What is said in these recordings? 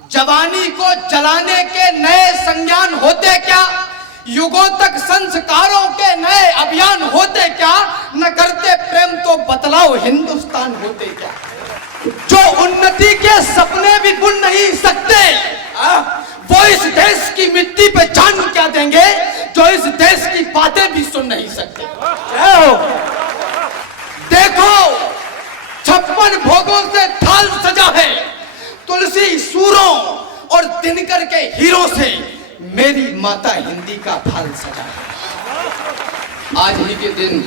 जवानी को जलाने के नए संज्ञान होते क्या, युगों तक संस्कारों के नए अभियान होते क्या, न करते प्रेम तो बतलाओ हिंदुस्तान होते क्या। जो उन्नति के सपने भी बुन नहीं सकते वो इस देश की मिट्टी पे जान क्या देंगे, जो इस देश की बातें भी सुन नहीं सकते। देखो 56 भोगों से थाल सजा है, तुलसी सूरों और दिनकर के हीरों से मेरी माता हिंदी का फाल सजा है। आज ही के दिन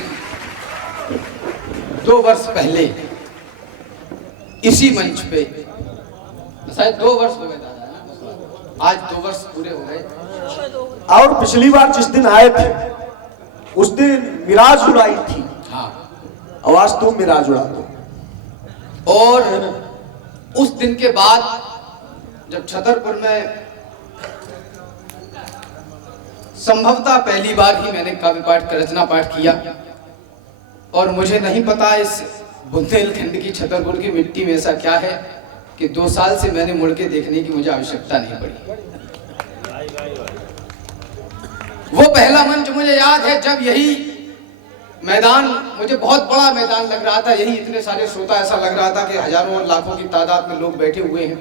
2 वर्ष पहले इसी मंच पे, शायद 2 वर्ष हो गए दादा, आज 2 वर्ष पूरे हो गए। और पिछली बार जिस दिन आए थे उस दिन मिराज उड़ाई थी। हाँ, आवाज तुम मिराज उड़ा दो। और उस दिन के बाद जब छतरपुर में संभवतः पहली बार ही मैंने काव्य पाठ, रचना पाठ किया, और मुझे नहीं पता इस बुंदेलखंड की, छतरपुर की मिट्टी में ऐसा क्या है कि 2 साल से मैंने मुड़ के देखने की मुझे आवश्यकता नहीं पड़ी। वो पहला मंच मुझे याद है जब यही मैदान, मुझे बहुत बड़ा मैदान लग रहा था, यही इतने सारे श्रोता, ऐसा लग रहा था कि हजारों और लाखों की तादाद में लोग बैठे हुए हैं।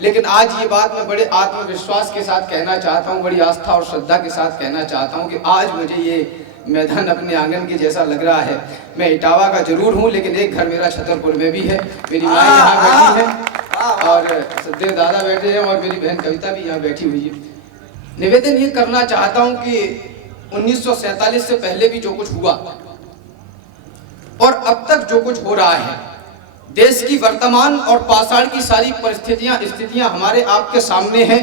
लेकिन आज ये बात मैं बड़े आत्मविश्वास के साथ कहना चाहता हूँ, बड़ी आस्था और श्रद्धा के साथ कहना चाहता हूँ कि आज मुझे ये मैदान अपने आंगन के जैसा लग रहा है। मैं इटावा का जरूर हूँ, लेकिन एक घर मेरा छतरपुर में भी है। मेरी माँ यहाँ बैठी है और सदैव दादा बैठे हैं और मेरी बहन कविता भी यहाँ बैठी हुई है। निवेदन ये करना चाहता हूँ कि 1947 से पहले भी जो कुछ हुआ और अब तक जो कुछ हो रहा है, देश की वर्तमान और पाषाण की सारी स्थितियां हमारे आपके सामने हैं।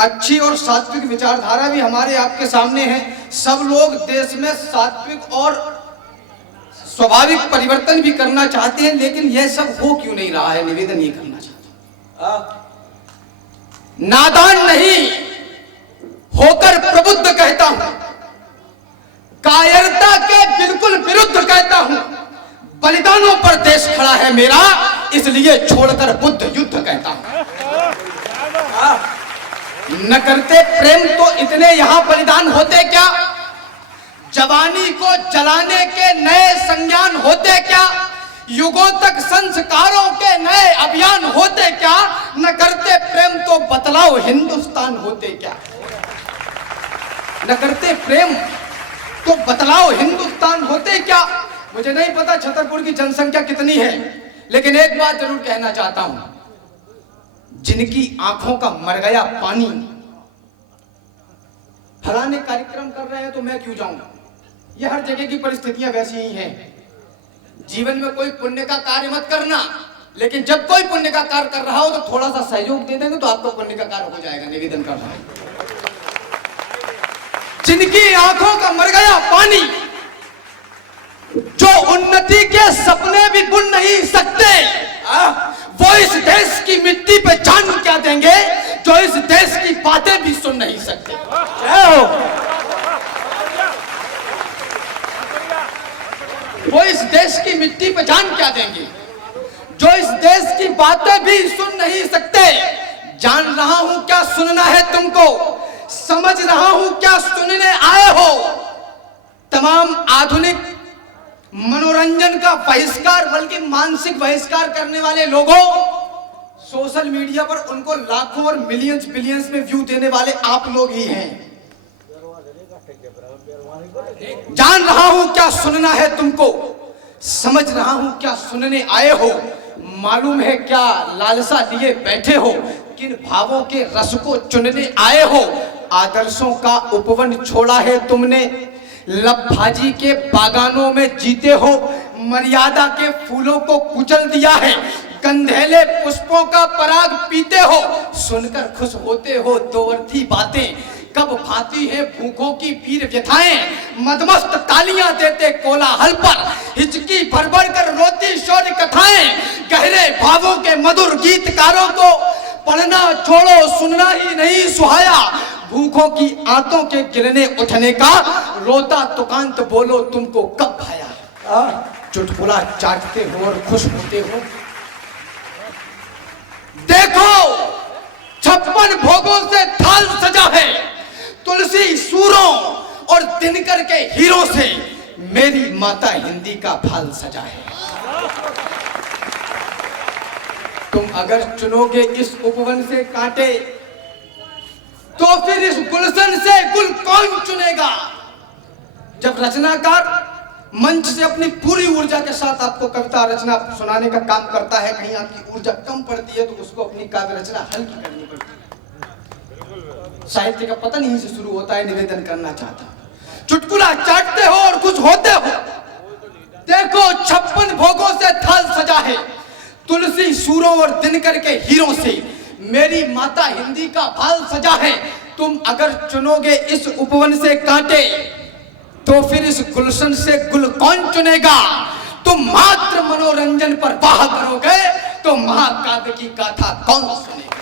अच्छी और सात्विक विचारधारा भी हमारे आपके सामने है। सब लोग देश में सात्विक और स्वाभाविक परिवर्तन भी करना चाहते हैं, लेकिन यह सब हो क्यों नहीं रहा है, निवेदन ये करना चाहता हूं। नादान नहीं होकर प्रबुद्ध कहता हूं, कायरता के बिल्कुल विरुद्ध कहता हूं। बलिदानों पर देश खड़ा है मेरा, इसलिए छोड़कर बुद्ध युद्ध कहता हूं। न करते प्रेम तो इतने यहां बलिदान होते क्या, जवानी को जलाने के नए संज्ञान होते क्या, युगों तक संस्कारों के नए अभियान होते क्या, न करते प्रेम तो बतलाओ हिंदुस्तान होते क्या। न करते प्रेम तो बतलाओ हिंदुस्तान होते क्या। मुझे नहीं पता छतरपुर की जनसंख्या कितनी है, लेकिन एक बात जरूर कहना चाहता हूं, जिनकी आंखों का मर गया पानी फलाने कार्यक्रम कर रहे हैं तो मैं क्यों जाऊं। ये हर जगह की परिस्थितियां वैसी ही हैं। जीवन में कोई पुण्य का कार्य मत करना, लेकिन जब कोई पुण्य का कार्य कर रहा हो तो थोड़ा सा सहयोग दे देंगे तो आपका पुण्य का कार्य हो जाएगा। निवेदन कर रहा हूं, जिनकी आंखों का मर गया पानी, जो उन्नति के सपने भी बुन नहीं सकते, वो इस देश की मिट्टी पे जान क्या देंगे, जो इस देश की बातें भी सुन नहीं सकते। वो इस देश की मिट्टी पे जान क्या देंगे, जो इस देश की बातें भी सुन नहीं सकते। जान रहा हूं क्या सुनना है तुमको, समझ रहा हूं क्या सुनने आए हो। तमाम आधुनिक मनोरंजन का बहिष्कार, बल्कि मानसिक बहिष्कार करने वाले लोगों, सोशल मीडिया पर उनको लाखों और मिलियंस बिलियंस में व्यू देने वाले आप लोग ही हैं। जान रहा हूं क्या सुनना है तुमको, समझ रहा हूं क्या सुनने आए हो। मालूम है क्या लालसा लिए बैठे हो, किन भावों के रस को चुनने आए हो। आदर्शों का उपवन छोड़ा है तुमने, लफाजी के बागानों में जीते हो। मर्यादा के फूलों को कुचल दिया है, कंधेले पुष्पों का पराग पीते हो। सुनकर खुश होते हो दो अर्थी बातें, कब भाती है भूखों की पीर व्यथाएं। मदमस्त तालियां देते कोलाहल पर, हिचकी भर भर कर रोती शौर्य कथाएं। गहरे भावों के मधुर गीतकारों को पढ़ना छोड़ो, सुनना ही नहीं सुहाया। भूखों की आंतों के गिरने उठने का रोता तुकांत बोलो तुमको कब भाया। चुटकुला चाटते हो और खुश होते हो। देखो तुलसी सूरों और दिनकर के हीरों से मेरी माता हिंदी का फाल सजा है। तुम अगर चुनोगे इस उपवन से कांटे, तो फिर इस गुलशन से गुल कौन चुनेगा? जब रचनाकार मंच से अपनी पूरी ऊर्जा के साथ आपको कविता रचना सुनाने का काम करता है, कहीं आपकी ऊर्जा कम पड़ती है तो उसको अपनी काव्य रचना हल्की करनी पड़ती है। साहित्य का पतन यहीं से शुरू होता है। निवेदन करना चाहता हूं, चुटकुला चाटते हो और कुछ होते हो। देखो 56 भोगों से थाल सजा है, तुलसी सूरों और दिनकर के हीरों से मेरी माता हिंदी का फाल सजा है। तुम अगर चुनोगे इस उपवन से कांटे, तो फिर इस गुलशन से गुल कौन चुनेगा? तुम मात्र मनोरंजन पर वाह करोगे तो महाकाव्य की गाथा कौन सुनेगा?